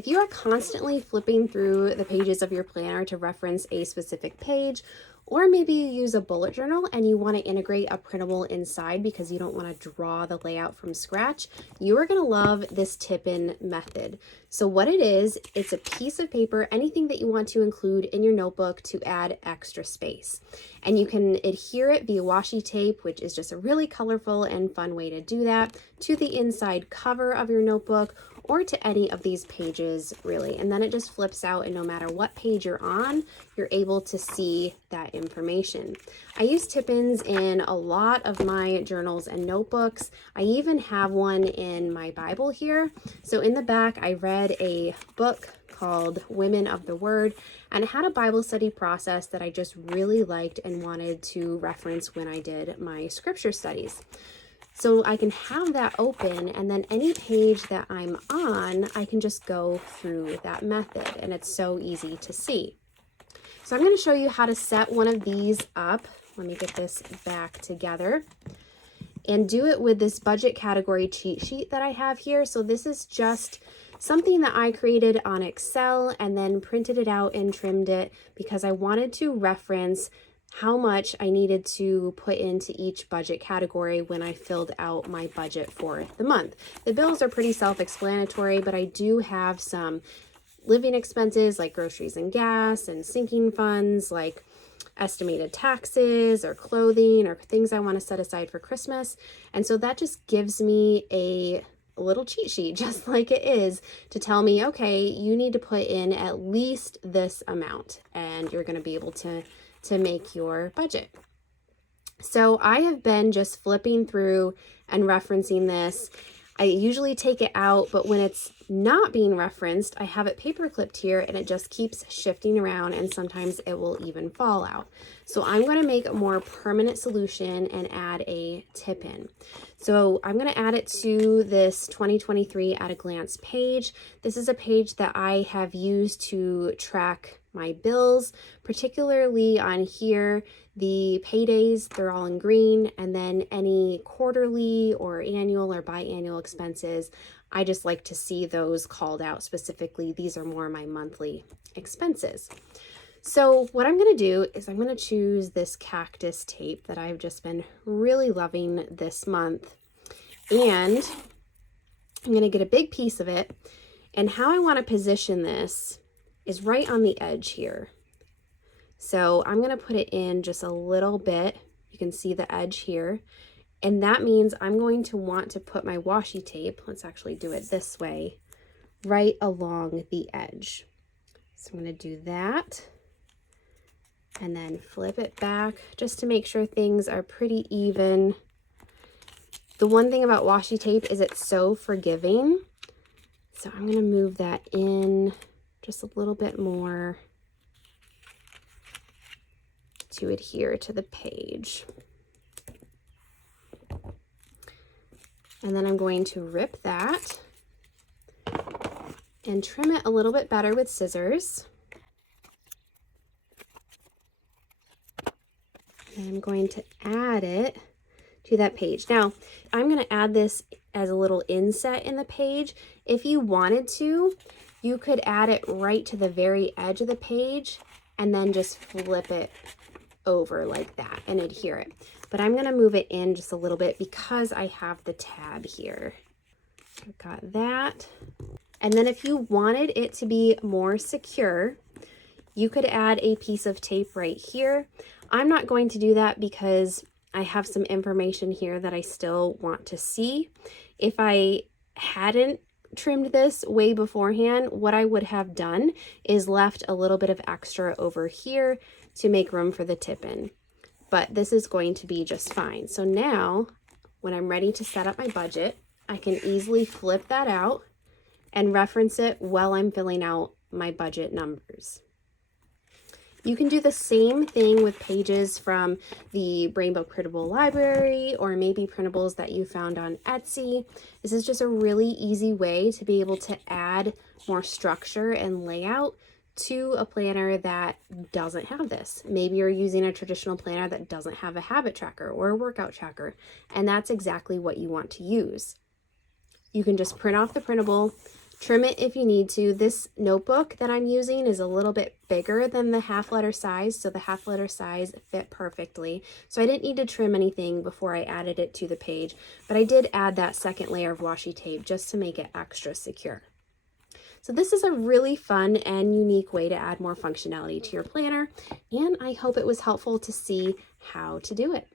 If you are constantly flipping through the pages of your planner to reference a specific page, or maybe you use a bullet journal and you want to integrate a printable inside because you don't want to draw the layout from scratch, you are going to love this tip-in method. So what it is, it's a piece of paper, anything that you want to include in your notebook to add extra space. And you can adhere it via washi tape, which is just a really colorful and fun way to do that, to the inside cover of your notebook, or to any of these pages really. And then it just flips out, and no matter what page you're on, you're able to see that information. I use tip-ins in a lot of my journals and notebooks. I even have one in my Bible here. So in the back, I read a book called Women of the Word, and it had a Bible study process that I just really liked and wanted to reference when I did my scripture studies. So I can have that open, and then any page that I'm on, I can just go through that method, and it's so easy to see. So I'm going to show you how to set one of these up. Let me get this back together and do it with this budget category cheat sheet that I have here. So this is just something that I created on Excel and then printed it out and trimmed it because I wanted to reference how much I needed to put into each budget category when I filled out my budget for the month. The bills are pretty self-explanatory, but I do have some living expenses like groceries and gas, and sinking funds like estimated taxes or clothing or things I want to set aside for Christmas. And so that just gives me a little cheat sheet, just like it is, to tell me, okay, you need to put in at least this amount and you're going to be able to make your budget. So I have been just flipping through and referencing this. I usually take it out, but when it's not being referenced, I have it paper clipped here and it just keeps shifting around, and sometimes it will even fall out. So I'm going to make a more permanent solution and add a tip in. So I'm going to add it to this 2023 at a glance page. This is a page that I have used to track my bills, particularly on here, the paydays, they're all in green, and then any quarterly or annual or biannual expenses, I just like to see those called out specifically. These are more my monthly expenses. So what I'm going to do is I'm going to choose this cactus tape that I've just been really loving this month, and I'm going to get a big piece of it, and how I want to position this is right on the edge here. So I'm going to put it in just a little bit. You can see the edge here. And that means I'm going to want to put my washi tape, let's actually do it this way, right along the edge. So I'm going to do that and then flip it back just to make sure things are pretty even. The one thing about washi tape is it's so forgiving. So I'm going to move that in just a little bit more to adhere to the page. And then I'm going to rip that and trim it a little bit better with scissors. And I'm going to add it to that page. Now, I'm going to add this as a little inset in the page. If you wanted to, you could add it right to the very edge of the page and then just flip it over like that and adhere it. But I'm going to move it in just a little bit because I have the tab here. I've got that. And then if you wanted it to be more secure, you could add a piece of tape right here. I'm not going to do that because I have some information here that I still want to see. If I hadn't trimmed this way beforehand, what I would have done is left a little bit of extra over here to make room for the tip-in. But this is going to be just fine. So now, when I'm ready to set up my budget, I can easily flip that out and reference it while I'm filling out my budget numbers. You can do the same thing with pages from the Rainbow Printable Library or maybe printables that you found on Etsy. This is just a really easy way to be able to add more structure and layout to a planner that doesn't have this. Maybe you're using a traditional planner that doesn't have a habit tracker or a workout tracker, and that's exactly what you want to use. You can just print off the printable, Trim it if you need to. This notebook that I'm using is a little bit bigger than the half letter size, so the half letter size fit perfectly. So I didn't need to trim anything before I added it to the page, but I did add that second layer of washi tape just to make it extra secure. So this is a really fun and unique way to add more functionality to your planner, and I hope it was helpful to see how to do it.